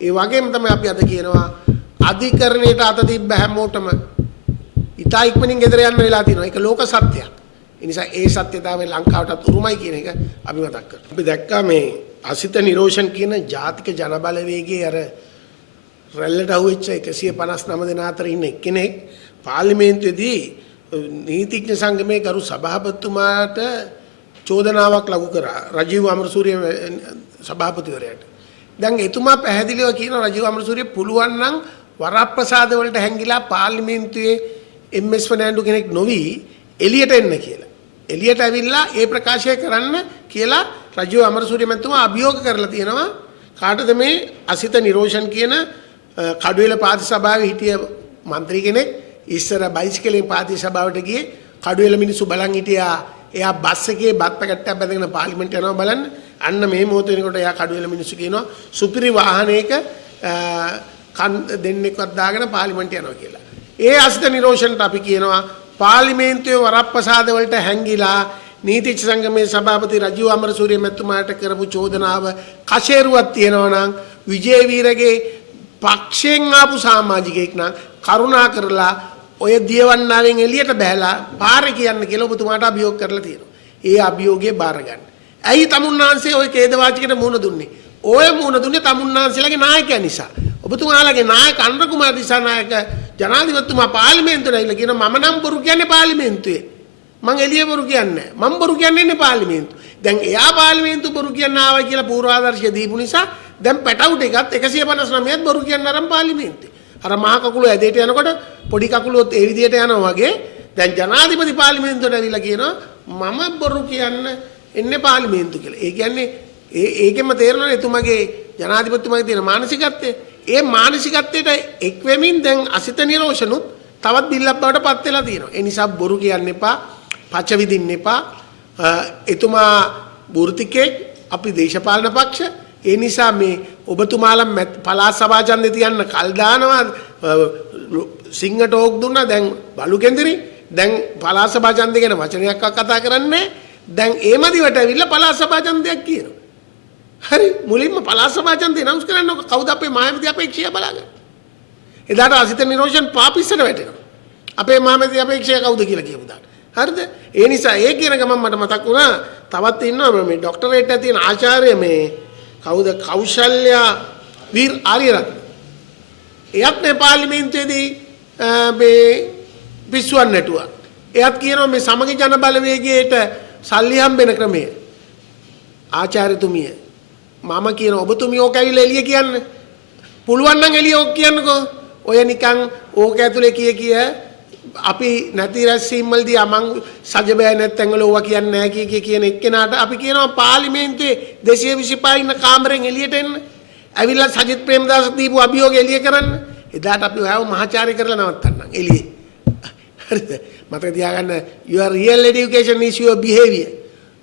ඒ වගේම තමයි අපි අද කියනවා අධිකරණයට අත තිබ්බ හැමෝටම ඉතා ඉක්මනින් ගෙදර යන්න වෙලා තියෙනවා. ඒක ලෝක සත්‍යයක්. ඒ නිසා ඒ සත්‍යතාවය ලංකාවටත් උරුමයි කියන එක අපි මතක් කරනවා. අපි දැක්කා මේ අසිත නිරෝෂන් කියන ජාතික ජනබලවේගයේ අර රැල්ලට අහුවෙච්ච 159 දෙනා අතර ඉන්න එක්කෙනෙක් පාර්ලිමේන්තුවේදී නීතිඥ සංගමේ ගරු සභාපතිතුමාට චෝදනාවක් ලඝු කරා රජීව් අමරසූරිය සභාපතිවරයාට. දැන් එතුමා පැහැදිලිව කියන රජීව් අමරසූරිය පුළුවන් නම් වරප්‍රසාද වලට හැංගිලා පාර්ලිමේන්තුවේ එම්.එස්. ෆර්නෑන්ඩෝ කෙනෙක් නොවි එළියට එන්න කියලා. එළියට ඇවිල්ලා ඒ ප්‍රකාශය කරන්න කියලා රජීව් අමරසූරිය මැතිතුමා අභියෝග කරලා තියෙනවා. කාටද මේ අසිත නිරෝෂන් කියන කඩුවෙල පාති සභාවේ හිටිය മന്ത്രി කෙනෙක් ඉස්සර බයිසිකලෙන් පාති සභාවට ගියේ කඩුවෙල මිනිස්සු බලන් හිටියා. එයා බස් එකේ බත් පැකට්ටයක් බැඳගෙන පාර්ලිමේන්ත යනවා බලන්න. අන්න මේ මොහොත වෙනකොට එයා කඩුවෙල මිනිස්සු කියනවා සුපිරි වාහනයක දෙන්නෙක්වත් දාගෙන පාර්ලිමේන්ත යනවා කියලා. ඒ අසිත නිරෝෂන්ට අපි කියනවා පාර්ලිමේන්තුවේ වරප්‍රසාද වලට හැංගිලා නීතිඥ සංගමේ සභාපති රජීව් අමරසූරිය මැතිතුමාට කරපු චෝදනාව කෂේරුවක් තියෙනවා නම් විජේවීරගේ පක්ෂයෙන් ආපු සමාජිකයෙක් නම් කරුණා කරලා ඔය දියවන්නාවෙන් එළියට බහැලා පාරේ කියන්න කියලා ඔබතුමාට අභියෝග කරලා තියෙනවා. ඒ අභියෝගය බාර ගන්න. ඇයි තමුන්නාන්සේ ඔය ඛේදවාචකයට මුහුණ දුන්නේ? ඔය මුහුණ දුන්නේ තමුන්නාන්සේලාගේ නායකයා නිසා. ඔබතුමාලගේ නායක අනුර කුමාර දිසානායක ජනාධිපතිතුමා පාර්ලිමේන්තුවට ඇවිල්ලා කියනවා මම නම් බොරු කියන්නේ පාර්ලිමේන්තුවේ. මං එළිය බොරු කියන්නේ නැහැ. මම බොරු කියන්නේ ඉන්නේ පාර්ලිමේන්තුව. දැන් එයා පාර්ලිමේන්තුව බොරු කියන්න ආවා කියලා පූර්වාදර්ශය දීපු නිසා දැන් පැටවුට එකත් 159ත් බොරු කියන්න අරන් පාර්ලිමේන්තුවේ. අර මහ කකුල ඇදේට යනකොට පොඩි කකුලොත් ඒ විදිහට යනවා වගේ දැන් ජනාධිපති පාර්ලිමේන්තුවට ඇවිල්ලා කියනවා මම බොරු කියන්න එන්නේ පාර්ලිමේන්තුව කියලා. ඒ කියන්නේ ඒකෙම තේරෙනවා එතුමගේ ජනාධිපතිතුමාගේ තියෙන මානසිකත්වය. ඒ මානසිකත්වයට එක් වෙමින් දැන් අසිත නිරෝෂනුත් තවත් බිල්ලක් බවට පත් වෙලා තියෙනවා. ඒ නිසා බොරු කියන්න එපා, පච විදින්න එපා. එතුමා වෘත්තිකෙක්, අපි දේශපාලන පක්ෂ. ඒ නිසා මේ ඔබතුමාලා පළාත් සභා ඡන්දේ තියන්න කල් දානවා සිංහ ටෝක් දුන්නා දැන් බලු කෙන්දිරි දැන් පළාත් සභා ඡන්දේ ගැන වචනයක් කතා කරන්නේ දැන් ඒ මදිවට ඇවිල්ලා පළාත් සභා ඡන්දයක් කියනවා. හරි මුලින්ම පළාත් සභා ඡන්දේ අනවුන්ස් කරන්න කවුද අපේ මහමැති අපේක්ෂය බලාගන්න. එදාට අසිත නිරෝෂන් පාපිස්සට වැටෙනවා. අපේ මහමැති අපේක්ෂය කවුද කියලා කියමු දාට. හරිද? ඒ නිසා ඒ කියන ගමන් මට මතක් වුණා තවත් ඉන්නවා මේ ડોක්ටරේට් එකේ තියෙන ආචාර්ය මේ කවුද කෞශල්‍ය වීර් ආර්යරත්න. එයත් මේ පාර්ලිමේන්තුවේදී මේ පිස්සුවක් නැටුවා. එයත් කියනවා මේ සමගි ජන බලවේගයට සල්ලි හම්බෙන ක්‍රමය. ආචාර්යතුමිය මම කියන ඔබතුමිය ඕක ඇවිල්ලා එළිය කියන්න. පුළුවන් නම් එළිය ඕක කියන්නකෝ. ඔය නිකන් ඕක ඇතුලේ කිය අපි නැති රැස්වීම් වලදී අමං සජබෑ නැත්නම් වල ඕවා කියන්නේ නැහැ කියන එක්කෙනාට අපි කියනවා පාර්ලිමේන්තුවේ 225 ඉන්න කාමරෙන් එළියට එන්න. ඇවිල්ලා සජිත් ප්‍රේමදාස දීපු අභියෝගය එළිය කරන්න. එදාට අපි ඔයව මහාචාර්ය කරලා නවත්තන්නම් එළියේ. හරිද? මතක තියාගන්න your real education is your behavior.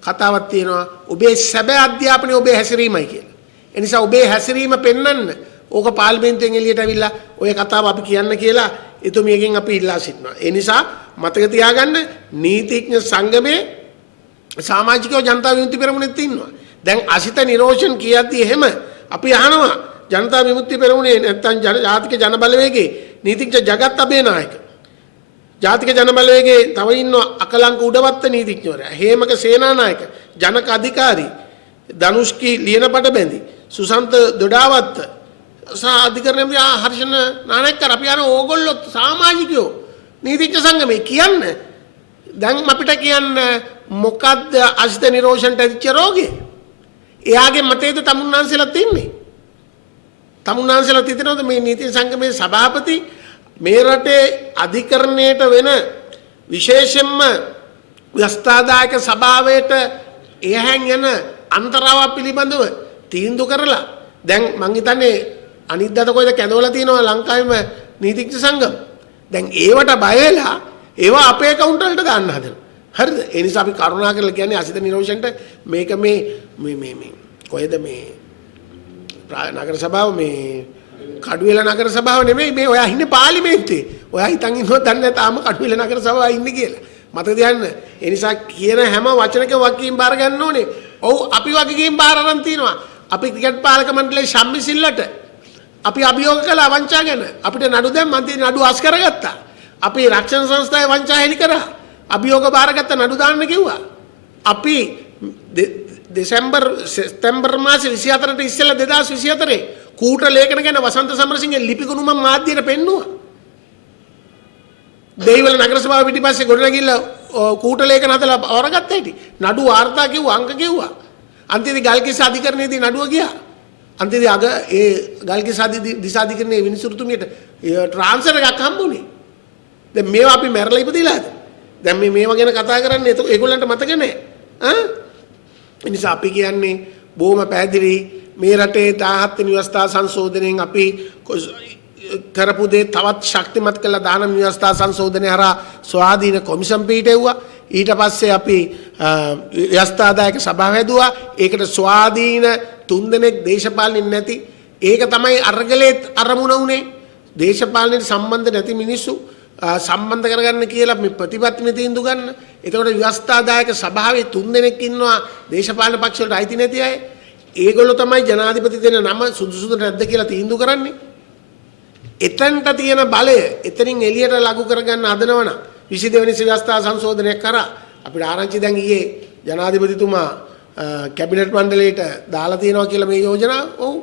කතාවක් තියෙනවා ඔබේ සැබෑ අධ්‍යාපනය ඔබේ හැසිරීමයි කියලා. ඒ නිසා ඔබේ හැසිරීම පෙන්වන්න ඕක පාර්ලිමේන්තුවෙන් එළියට ඇවිල්ලා ඔය කතාව අපි කියන්න කියලා එතුමියගෙන් අපි ඉල්ලා සිටිනවා. ඒ නිසා මතක තියාගන්න නීතිඥ සංගමේ සමාජිකව ජනතා විමුක්ති පෙරමුණෙත් ඉන්නවා. දැන් අසිත නිරෝෂන් කියද්දි එහෙම අපි අහනවා ජනතා විමුක්ති පෙරමුණේ නැත්තම් ජාතික ජන බලවේගයේ නීතිඥ ජගත් අබේනායක. ජාතික ජන බලවේගයේ තව ඉන්නවා අකලංක උඩවත්ත නීතිඥවරයා. හේමක සේනානායක, ජනක අධිකාරී, ධනුෂ්කි ලියනපඩ බැඳි, සුසන්ත දොඩාවත්ත අධිකරණය හර්ෂණ නානායක්කර අපි යන ඕගොල්ලෝ සමාජිකයෝ නීතිඥ සංගමේ කියන්න දැන් අපිට කියන්න මොකද්ද අසිත නිරෝෂන්ට ඇතිච්ච රෝගේ? එයාගේ මතයේද තමුන්නාන්සෙලා තින්නේ? තමුන්නාන්සෙලා තිතනවද මේ නීතිඥ සංගමේ සභාපති මේ රටේ අධිකරණයට වෙන විශේෂයෙන්ම ව්‍යවස්ථාදායක සභාවයට එහැන් යන අන්තරාව පිළිබඳව තීන්දුව කරලා දැන් මං හිතන්නේ අනිද්දාට කොයිද කැඳවලා තියෙනවා ලංකාවේම නීතිඥ සංගම. දැන් ඒවට බය වෙලා ඒවා අපේ account වලට දාන්න හදනවා. හරිද? ඒ නිසා අපි කරුණා කරලා කියන්නේ අසිත නිරෝෂන්ට මේක මේ කොහෙද මේ නගර සභාව මේ කඩුවෙල නගර සභාව නෙමෙයි මේ ඔයා ඉන්නේ පාර්ලිමේන්තුවේ. ඔයා හිතන් ඉන්නවද දන්නේ නැහැ තාම කඩුවෙල නගර සභාව ඉන්නේ කියලා. මතක තියාගන්න. ඒ නිසා කියන හැම වචනකම වගකීම් බාර ගන්න ඕනේ. ඔව් අපි වගකීම් බාර අරන් තිනවා. අපි ක්‍රිකට් පාලක මණ්ඩලයේ සම්මිසිල්ලට අපි අභියෝග කළා වංචා ගැන. අපිට නඩු දැන් මන්ත්‍රී නඩු අස් කරගත්තා. අපි රක්ෂණ සංස්ථාවේ වංචා හෙලි කරා. අභියෝග බාරගත්ත නඩු දාන්න කිව්වා. අපි සැප්තැම්බර් මාසේ 24ට ඉස්සෙල්ලා 2024 කූට ලේඛන ගැන වසන්ත සමරසිංහ ලිපිගුණ මම මාධ්‍යයට පෙන්නුවා. දෙහිවල නගර සභාව පිටිපස්සේ ගොඩනැගිල්ල කූට ලේඛන හදලා වරගත්ත හැටි. නඩු වාර්තා කිව්වා අංක කිව්වා. අන්තිමේදී ගල්කිස්ස අධිකරණයේදී නඩුව ගියා. අන්තිමේදී අග ඒ ගල්කිස්ස දිසාධිකරණයේ විනිසුරුතුමියට ට්‍රාන්ස්ෆර් එකක් හම්බුනේ. දැන් මේවා අපි මැරලා ඉපදිලාද? දැන් මේවා ගැන කතා කරන්නේ ඒගොල්ලන්ට මතක නැහැ. ඒ නිසා අපි කියන්නේ බොහොම පැහැදිලි මේ රටේ 17 වෙනි ව්‍යවස්ථා සංශෝධනයෙන් අපි කරපු දේ තවත් ශක්තිමත් කළ 19 වෙනි ව්‍යවස්ථා සංශෝධනය හරහා ස්වාධීන කොමිෂන් පිටෙව්වා. ඊට පස්සේ අපි ව්‍යවස්ථාදායක සභාව හැදුවා. ඒකට ස්වාධීන 3 දෙනෙක් දේශපාලනින් නැති. ඒක තමයි අරගලේ අරමුණ උනේ. දේශපාලනයට සම්බන්ධ නැති මිනිස්සු සම්බන්ධ කරගන්න කියලා මේ ප්‍රතිපත්තිනේ තීන්දුව ගන්න. එතකොට ව්‍යවස්ථාදායක සභාවේ 3 දෙනෙක් ඉන්නවා දේශපාලන පක්ෂ වලට අයිති නැති අය. ඒගොල්ලෝ තමයි ජනාධිපති දෙන නම සුදුසුද නැද්ද කියලා තීන්දුව කරන්නේ. එතනට තියෙන බලය එතනින් එළියට ලඝු කරගන්න හදනවනම් 22 වෙනි ව්‍යවස්ථා සංශෝධනය කරා අපිට ආරංචි දැන් ඊයේ ජනාධිපතිතුමා කැබිනට් මණ්ඩලයට දාලා තියෙනවා කියලා මේ යෝජනාව. ඔව්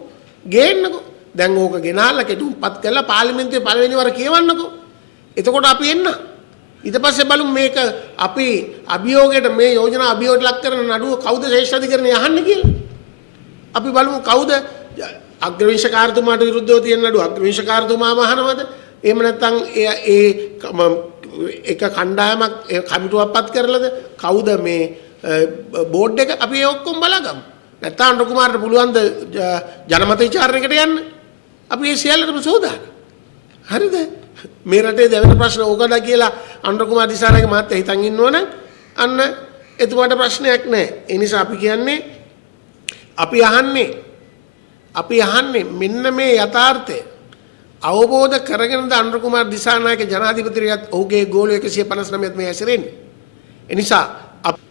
ගේන්නකෝ. දැන් ඕක ගෙනාලා කෙටුම්පත් කරලා පාර්ලිමේන්තුවේ පළවෙනි වර කියවන්නකෝ. එතකොට අපි එන්න. ඊට පස්සේ බලමු මේක අපි අභියෝගයට මේ යෝජනා අභියෝගයට ලක් කරන නඩුව කවුද ශ්‍රේෂ්ඨ අධිකරණය අහන්නේ කියලා. අපි බලමු කවුද අග්‍රවිංශකාරතුමාට විරුද්ධව තියෙන නඩුව අග්‍රවිංශකාරතුමාම අහනවද? එහෙම නැත්නම් ඒක කණ්ඩායමක් කමිටුවක්පත් කරලාද? කවුද මේ බෝඩ් එක? අපි ඒ ඔක්කොම බලගමු. නැත්නම් අනුර කුමාරට පුළුවන් ද ජනමත විචාරණයකට යන්න? අපි ඒ සියල්ලටම සෝදානම්. හරිද? මේ රටේ දෙවෙනි ප්‍රශ්න ඕකද කියලා අනුර කුමාර දිසානායක මහත්තයා හිතන් ඉන්නවනම් අන්න එතුමාට ප්‍රශ්නයක් නැහැ. ඒ නිසා අපි කියන්නේ අපි අහන්නේ මෙන්න මේ යථාර්ථය අවබෝධ කරගෙනද අනුර කුමාර දිසානායක ජනාධිපතිවරයාත් ඔහුගේ ගෝලය 159ත් මේ ඇසිරෙන්නේ. ඒ නිසා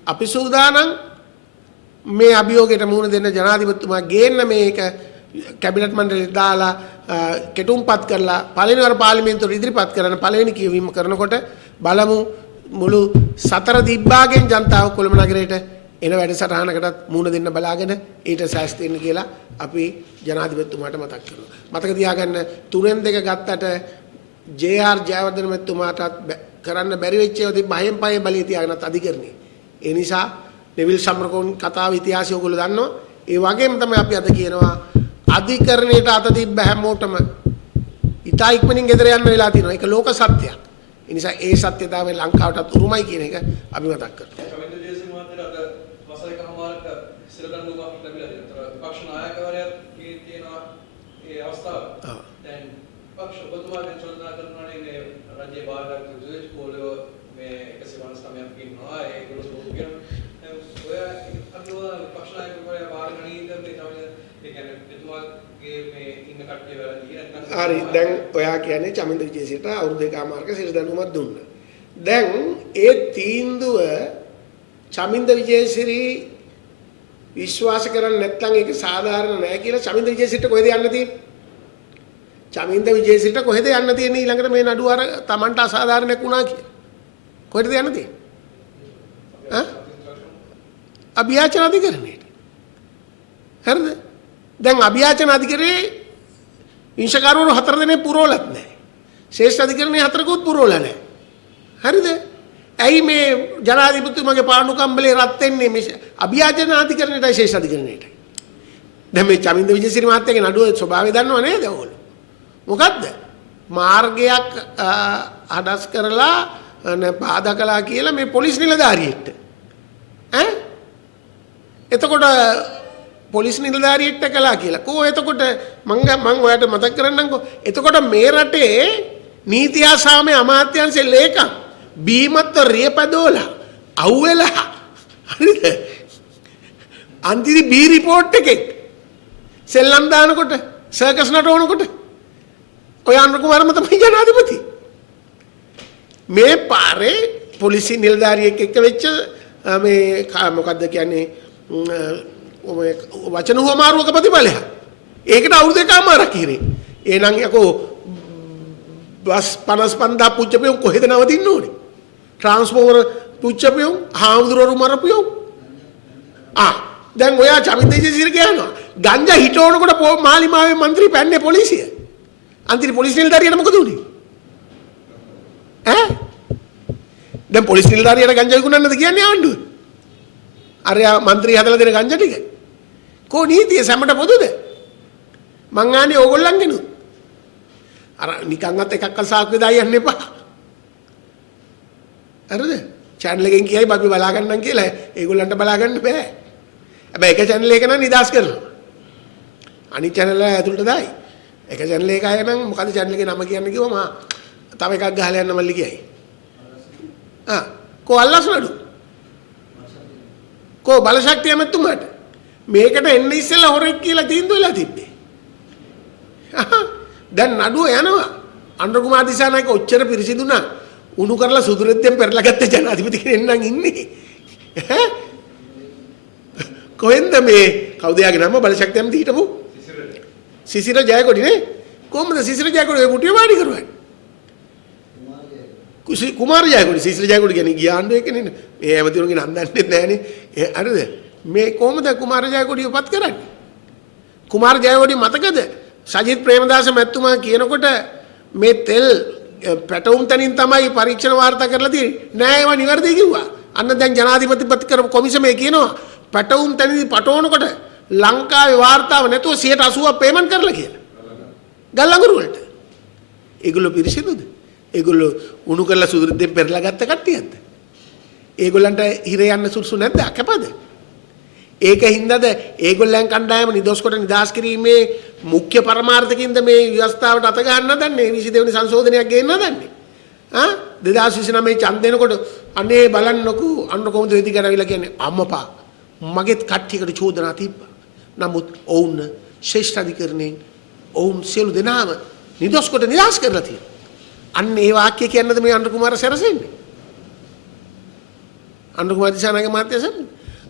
අපි සූදානම් මේ අභියෝගයට මුහුණ දෙන්න ජනාධිපතිතුමා ගේන්න මේක කැබිනට් මණ්ඩලයට දාලා කෙටුම්පත් කරලා පළවෙනි වර පාර්ලිමේන්තුවට ඉදිරිපත් කරන පළවෙනි කියවීම කරනකොට බලමු මුළු සතර දිබ්බාගෙන් ජනතාව කොළඹ නගරයට එන වැඩසටහනකටත් මුහුණ දෙන්න බලාගෙන ඊට සෑස් දෙන්න කියලා අපි ජනාධිපතිතුමාට මතක් කරනවා. මතක තියාගන්න 3න් 2 ගත්තට ජේ.ආර්. ජයවර්ධන මහත්මයාටත් කරන්න බැරි වෙච්ච ඒවා තිබ්බ 6න් 5 බලය තියාගෙනත් අධිකරණේ. ඒ නිසා නෙවිල් සම්රකෝන් කතාව ඉතිහාසය ඔයගොල්ලෝ දන්නවා. ඒ වගේම තමයි අපි අද කියනවා අධිකරණයට අත තිබ්බ හැමෝටම ඉතා ඉක්මනින් ගෙදර යන්න වෙලා තියෙනවා. ඒක ලෝක සත්‍යයක්. ඒ නිසා ඒ සත්‍යතාවය ලංකාවටත් උරුමයි කියන එක අපි මතක් කරනවා. පක්ෂ නායකවරයා කියනවා ඒ අවස්ථාව. දැන් පක්ෂ ඔබතුමාගෙන් චෝදනා කරනවානේ මේ රජයේ බාහිර ජුජ් පොළොව මේ 159ක් ඉන්නවා ඒගොල්ලෝ කියන ඔය අනුව පක්ෂ නායකවරයා බාහිර ගණීද මේ තමයි ඒ කියන්නේ එතුමාගේ මේ ඉන්න කට්ටිය වැරදි නැත්නම් හරි දැන් ඔයා කියන්නේ චමින්ද විජේසිරිට අවුරුදු දෙකමාරක සිර දැනුමක් දුන්නා. දැන් ඒ තීන්දුව චමින්ද විජේසිරි විශ්වාස කරන්නේ නැත්නම් ඒක සාධාරණ නෑ කියලා චමින්ද විජේසිරිට කොහෙද යන්න තියෙන්නේ? චමින්ද විජේසිරිට කොහෙද යන්න තියෙන්නේ ඊළඟට මේ නඩුව අර Tamanට අසාධාරණයක් වුණා කියලා. කොහෙද යන්න තියෙන්නේ? අභියාචන අධිකරණයට. හරිද? දැන් අභියාචන අධිකරණයේ විංශකාරවරු 4 දෙනෙක් පුරවලත් නැහැ. ශ්‍රේෂ්ඨ අධිකරණයේ 4කකුත් පුරවලා නැහැ. හරිද? ඇයි මේ ජනාධිපතිතුමාගේ පාණ්ඩු කම්බලේ රත් වෙන්නේ මේ අභියාචන අධිකරණයටයි ශේෂ අධිකරණයටයි. දැන් මේ චමින්ද විජේසිරි මහත්තයාගේ නඩුවේ ස්වභාවය දන්නව නේද ඔයගොල්ලෝ? මොකද්ද? මාර්ගයක් හදස් කරලා බාධා කළා කියලා මේ පොලිස් නිලධාරියෙක්ට එතකොට පොලිස් නිලධාරියෙක්ට කළා කියලා. කෝ එතකොට මං ඔයාලට මතක් කරන්නම්කෝ. එතකොට මේ රටේ නීති ආසාමේ අමාත්‍යාංශයේ ලේකම් බීමත්ව රියපදෝලා අවුවෙලා හරිද අන්තිමේ බී රිපෝට් එකේ සෙල්ලම් දානකොට සර්කස් නටවනකොට ඔය අනුර කුමාරම තමයි ජනාධිපති මේ පාරේ පොලිසිය නිලධාරියෙක් එක්ක වෙච්ච මේ මොකද්ද කියන්නේ වචන හුවමාරුවක ප්‍රතිඵලයක් ඒකට අවුරුදු දෙකමාරක් ඉරේ එහෙනම් යකෝ බස් 55 පුච්චපියෝ කොහෙද නවතින්න ඕනේ? ට්‍රාන්ස්ෆෝමර් පුච්චපියෝ හාමුදුරුවෝ මරපියෝ. දැන් ඔයා චමින්ද ජයසිංහ කියනවා ගංජා හිටවනකොට මාලිමාවේ മന്ത്രി පැන්නේ පොලිසිය. අන්තිම පොලිස් නිලධාරියට මොකද උනේ? දැන් පොලිස් නිලධාරියට ගංජා විකුණන්නද කියන්නේ ආණ්ඩුව? අර മന്ത്രി හදලා දෙන ගංජා ටික. කෝ නීතිය සැමට පොදුද? මං ආන්නේ ඕගොල්ලන්ගෙනු. අර නිකන්වත් එකක් අසාක් වෙදා යන්න එපා. හරිද? channel එකෙන් කියයි අපි බලා ගන්නම් කියලා. ඒගොල්ලන්ට බලා ගන්න බෑ. හැබැයි එක channel එක නම් නිදාස් කරනවා. අනිත් channel එක ඇතුළට දායි. එක channel එක අය නම් මොකද channel එකේ නම කියන්න කිව්වම තව එකක් ගහලා යන්න මල්ලි කියයි. කෝ අල්ලස් නඩු. කෝ බලශක්තිය මැතිතුමාට මේකට එන්න ඉස්සෙල්ලා හොරෙක් කියලා තීන්දුව වෙලා තිබ්බේ. දැන් නඩුව යනවා. අනුර කුමාර දිසානායක ඔච්චර පිරිසිදුනා උණු කරලා සුදුරෙද්දෙන් පෙරලා ගත්ත ජනාධිපති කෙනෙක් නම් ඉන්නේ. කොහෙන්ද මේ කවුද යාගේ නම බලශක්තියම දීටපු? සිසිර ජයකොඩි නේ? කොහොමද සිසිර ජයකොඩි ඔය කුටිය වාඩි කරුවා? කුමාර ජයකොඩි සිසිර ජයකොඩි කියන්නේ ගිය ආණ්ඩුවේ කෙනෙක් නේ. මේ ඇමතිවරුන්ගේ නම් දන්නේ නැහනේ. හරිද? මේ කොහොමද කුමාර ජයකොඩිව පත් කරන්නේ? කුමාර ජයකොඩි මතකද? සජිත් ප්‍රේමදාස මැතිතුමා කියනකොට මේ තෙල් පැටවුම් තනින් තමයි පරීක්ෂණ වාර්තා කරලා තියෙන්නේ. නෑ ඒවා නිවැරදි කිව්වා. අන්න දැන් ජනාධිපතිපති කරපු කොමිසමේ කියනවා පැටවුම් තනින් පටවනකොට ලංකාවේ වාර්තාව නැතුව 80% පේමන්ට් කරලා කියලා. ගල් අඟුරු වලට. ඒගොල්ලෝ පිරිසිදුද? ඒගොල්ලෝ උණු කරලා සුදුරිද්දෙන් පෙරලා ගත්ත කට්ටියක්ද? ඒගොල්ලන්ට හිර යන්න සුසු නැද්ද? අකපද? ඒක හින්දාද ඒගොල්ලන් කණ්ඩායම නිදොස් කොට නිදාස් කිරීමේ මුඛ්‍ය පරමාර්ථකින්ද මේ ව්‍යවස්ථාවට අත ගන්න හදන්නේ 22 වෙනි සංශෝධනයක් ගේන්න හදන්නේ. 2029 ඡන්ද දෙනකොට අනේ බලන්නකෝ අන්න කොහොමද වෙදි කරවිලා කියන්නේ අම්මපා මගෙත් කට්ටියකට චෝදනා තිබ්බා. නමුත් ඔවුන් ශ්‍රේෂ්ඨ අධිකරණයෙන් ඔවුන් සියලු දෙනාම නිදොස් කොට නිදාස් කරලා තියෙනවා. අන්න ඒ වාක්‍ය කියන්නද මේ අනුර කුමාර සැරසෙන්නේ? අනුර කුමාර දිසානායක මහත්තයා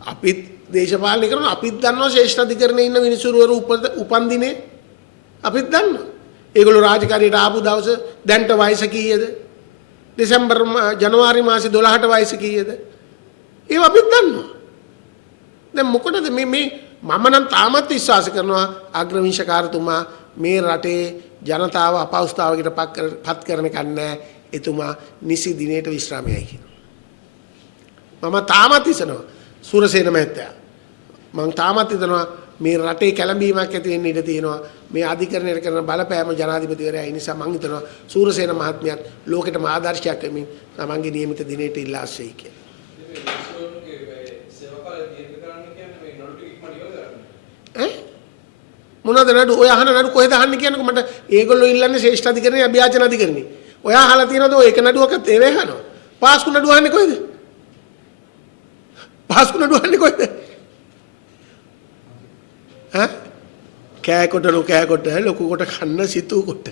අපිත් දේශපාලනය කරනවා අපිත් දන්නවා ශ්‍රේෂ්ඨ අධිකරණයේ ඉන්න මිනිසුරුවරු උපන් දිනේ අපිත් දන්නවා. ඒගොල්ලෝ රාජකාරියට ආපු දවස දැන්ට වයස කීයද? ජනවාරි මාසේ 12ට වයස කීයද? ඒව අපිත් දන්නවා. දැන් මොකටද මේ මම නම් තාමත් විශ්වාස කරනවා අග්‍රවිංශකාරතුමා මේ රටේ ජනතාව අපහසුතාවයකට පත් කරන කන්නේ එතුමා නිසි දිනේට විශ්‍රාමයයි කියනවා. මම තාමත් හිතනවා සූරසේන මහත්තයා මම තාමත් හිතනවා මේ රටේ කැළඹීමක් ඇති වෙන්න ඉඩ තියෙනවා මේ අධිකරණයට කරන බලපෑම ජනාධිපතිවරයා ඒ නිසා මම හිතනවා සූරසේන මහත්මයාත් ලෝකෙටම ආදර්ශයක් වෙමින් තමන්ගේ නියමිත දිනේට ඉල්ලා සිටී කියලා. මොනවද නඩු ඔය අහන නඩු කොහෙද අහන්නේ කියන්නකෝ මට ඒගොල්ලෝ ඉල්ලන්නේ ශ්‍රේෂ්ඨ අධිකරණයේ අභියාචන අධිකරණේ. ඔයා අහලා තියෙනවද ඔය එක නඩුවක්වත් ඒවේ අහනවා. පාස්කු නඩුව අහන්නේ කොහෙද? පාස්කු නඩුව අහන්නේ කොහෙද? කෑකොට නොකෑකොට ලොකු කොට කන්න සිතු කොට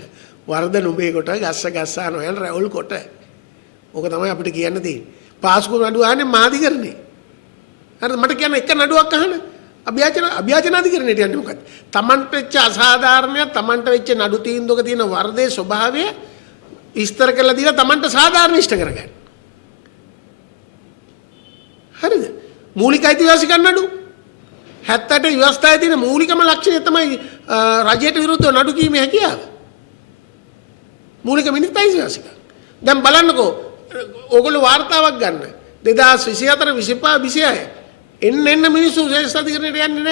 වරද නුඹේ කොට ගස්ස ගස්සා නොයන් රැවුල් කොට. ඕක තමයි අපිට කියන්න තියෙන්නේ. පාස්කු නඩුව අහන්නේ මාධිකරණේ. හරිද මට කියන්න එක නඩුවක් අහන්න. අභ්‍යාචන අධිකරණයට යන්නේ මොකක්ද? තමන්ට වෙච්ච අසාධාරණයක් තමන්ට වෙච්ච නඩු තීන්දුවක තියෙන වර්ධයේ ස්වභාවය විස්තර කරලා දීලා තමන්ට සාධාරණ ඉෂ්ට කරගන්න. හරිද? මූලික අයිතිවාසිකම් නඩු 78 ව්‍යවස්ථාවේ තියෙන මූලිකම ලක්ෂණය තමයි රජයට විරුද්ධව නඩු කීමේ හැකියාව. මූලික මිනිස් අයිතිවාසිකම්. දැන් බලන්නකෝ ඕගොල්ලෝ වාර්තාවක් ගන්න 2024 25 26 එන්න මිනිස්සු ශ්‍රේෂ්ඨ අධිකරණයට යන්නේ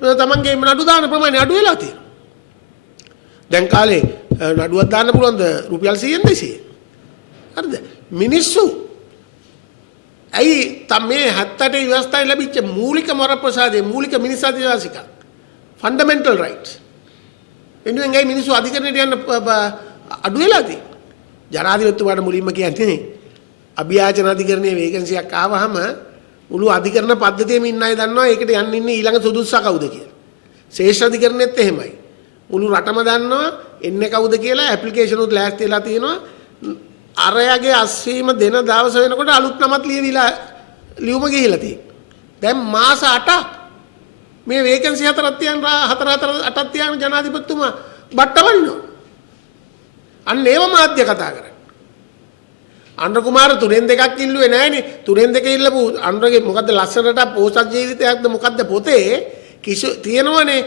නැහැ තමන්ගේ නඩු දාන ප්‍රමාණය අඩු වෙලා තියෙනවා. දැන් කාලේ නඩුවක් දාන්න පුළුවන්ද රුපියල් 100න් 200? හරිද? මිනිස්සු ඇයි මේ 78 ව්‍යවස්ථාවේ ලැබිච්ච මූලික වරප්‍රසාදයේ මූලික මිනිස් අධිවාසිකම් ෆන්ඩමෙන්ටල් රයිට්ස් එන්නේ ඇයි මිනිස්සු අධිකරණයට යන්න අඩු වෙලා තියෙන්නේ? ජනාධිපතිතුමාට මුලින්ම කියන්නේ අභියාචන අධිකරණයේ වේකන්සියක් ආවහම මුළු අධිකරණ පද්ධතියෙම ඉන්න අය දන්නවා ඒකට යන්න ඉන්නේ ඊළඟ සුදුස්සා කවුද කියලා. ශේෂ්ඨ අධිකරණෙත් එහෙමයි. මුළු රටම දන්නවා එන්නේ කවුද කියලා ඇප්ලිකේෂන් උත් ලෑස්ති වෙලා තියෙනවා. අරයාගේ අස්වීම දෙන දවස වෙනකොට අලුත් නමක් ලියවිලා ලියුම ගිහිලා තියෙනවා. දැන් මාස 8ක් මේ වේකන්සි 4ක් තියන 8ක් තියන ජනාධිපතිතුමා බට්ටවලිනවා. අන්න ඒව මාධ්‍ය කතා කරන්නේ. අනුර කුමාර 3න් 2ක් ඉල්ලුවේ නෑනේ. 3න් 2 ඉල්ලපු අනුරගේ මොකද්ද ලස්සනට පෝසත් ජීවිතයක්ද මොකද්ද පොතේ කිසි තියෙනවනේ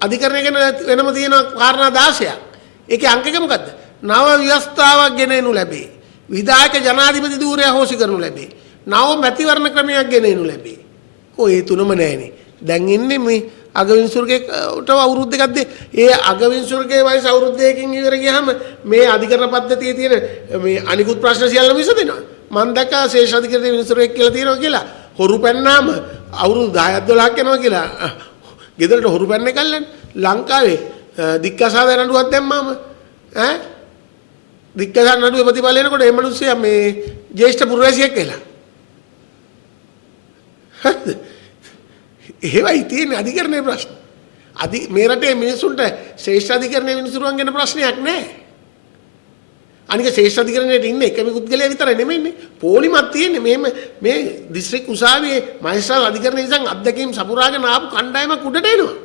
අධිකරණය ගැන වෙනම තියෙන කාරණා 16ක්. ඒකේ අංක එක මොකද්ද? නව ව්‍යවස්ථාවක් ගෙන එනු ලැබේ. විධායක ජනාධිපති ධූරය හොසි කරනු ලැබේ. නව මැතිවරණ ක්‍රමයක් ගෙන එනු ලැබේ. කොහේ තුනම නෑනේ. දැන් ඉන්නේ මේ අගවිනිසුරුගේට අවුරුදු දෙකක් ඒ අගවිනිසුරුගේ වයස අවුරුදු දෙකකින් ඉවර ගියාම මේ අධිකරණ පද්ධතියේ තියෙන මේ අනිකුත් ප්‍රශ්න සියල්ල විසඳෙනවා. මම දැක්කා ශේෂ අධිකරණ විනිසුරුෙක් කියලා තියෙනවා කියලා. හොරු පැන්නාම අවුරුදු 10ක් 12ක් යනවා කියලා. ගෙදරට හොරු පැන්නේ කල්ලන්නේ. ලංකාවේ දික්කසාද නඩුවක් දැම්මාම ඈ දික්කසාද නඩුවේ ප්‍රතිඵල එනකොට මේ මිනිස්සයා මේ ජ්‍යෙෂ්ඨ පුරවැසියෙක් කියලා. එහෙමයි තියෙන අධිකරණයේ ප්‍රශ්න. මේ රටේ මිනිසුන්ට ශ්‍රේෂ්ඨ අධිකරණයේ මිනිසුරුවන් ගැන ප්‍රශ්නයක් නැහැ. අනික ශ්‍රේෂ්ඨ අධිකරණයට ඉන්නේ එකම පුද්ගලයා විතරයි නෙමෙයිනේ. පොලිමක් තියෙන්නේ මේ දිස්ත්‍රික් උසාවියේ මහේස්ත්‍රාත් අධිකරණයේ ඉඳන් අත්දැකීම් සපුරාගෙන ආපු කණ්ඩායමක් උඩට එනවා.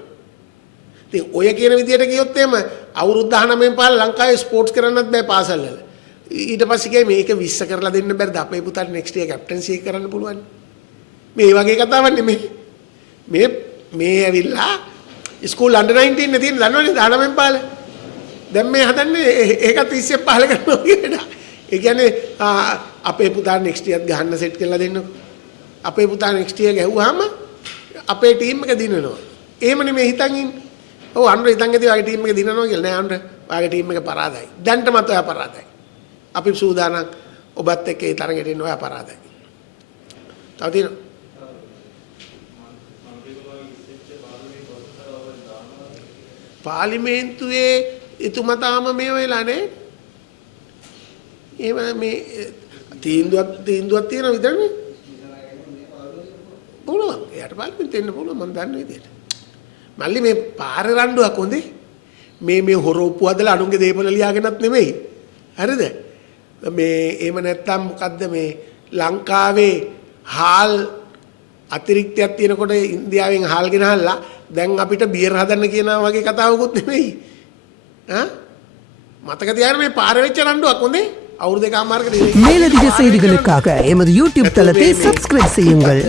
ඉතින් ඔය කියන විදියට ගියොත් එහෙම අවුරුදු 19න් පාල ලංකාවේ ස්පෝර්ට්ස් කරන්නත් බෑ පාසල් වල. ඊට පස්සේ කියේ මේක 20 කරලා දෙන්න බැරිද අපේ පුතාට නෙක්ස්ට් ඉයර් කැප්ටන්සි එක කරන්න පුළුවන්. මේ වගේ කතාවක් නෙමෙයි. මේ ඇවිල්ලා ස්කූල් අන්ඩර් 19 නේ තියෙන දන්නවනේ 19න් පාල. දැන් මේ හදන්නේ ඒකත් 20 පහල කරනවා කියන. ඒ කියන්නේ අපේ පුතා නෙක්ස්ට් ඉයර් ගහන්න සෙට් කරලා දෙන්නකො. අපේ පුතා නෙක්ස්ට් ඉයර් ගැහුවාම අපේ ටීම් එක දිනනවා. එහෙම නෙමෙයි හිතන් ඉන්නේ. ඔව් අන්ඩර් හිතන් ඉතින් ඔයාගේ ටීම් එක දිනනවා කියලා නෑ අන්ඩර්. ඔයාගේ ටීම් එක පරාදයි. දැන්ටමත් ඔයා පරාදයි. අපි සූදානම් ඔබත් එක්ක ඒ තරගෙට ඉන්න ඔයා පරාදයි. තව තියෙනවා පාර්ලිමේන්තුවේ එතුමා තාම මේ වෙලා නේ. එහෙම මේ තීන්දුවක් තියෙන විතරනේ. පුළුවන්. එයාට පාර්ලිමේන්තුවෙ එන්න පුළුවන් මම දන්න විදියට. මල්ලි මේ පාරේ රණ්ඩුවක් හොඳේ. මේ හොරෝප්පු හදලා අනුන්ගේ දේපල ලියාගෙනත් නෙමෙයි. හරිද? මේ එහෙම නැත්තම් මොකද්ද මේ ලංකාවේ හාල් අතිරික්තයක් තියෙනකොට ඉන්දියාවෙන් හාල් ගෙනහල්ලා දැන් අපිට බියර් හදන්න කියනවා වගේ කතාවකුත් නෙමෙයි. மத்தක තියාගෙන මේ පාර වෙච්ච රණ්ඩුවක් හොඳේ අවුරුදු දෙකමාරකට மேலதிக செய்திகளுக்காக எமது யூடியூப் தளத்தை சப்ஸ்கிரைப் செய்யுங்கள்.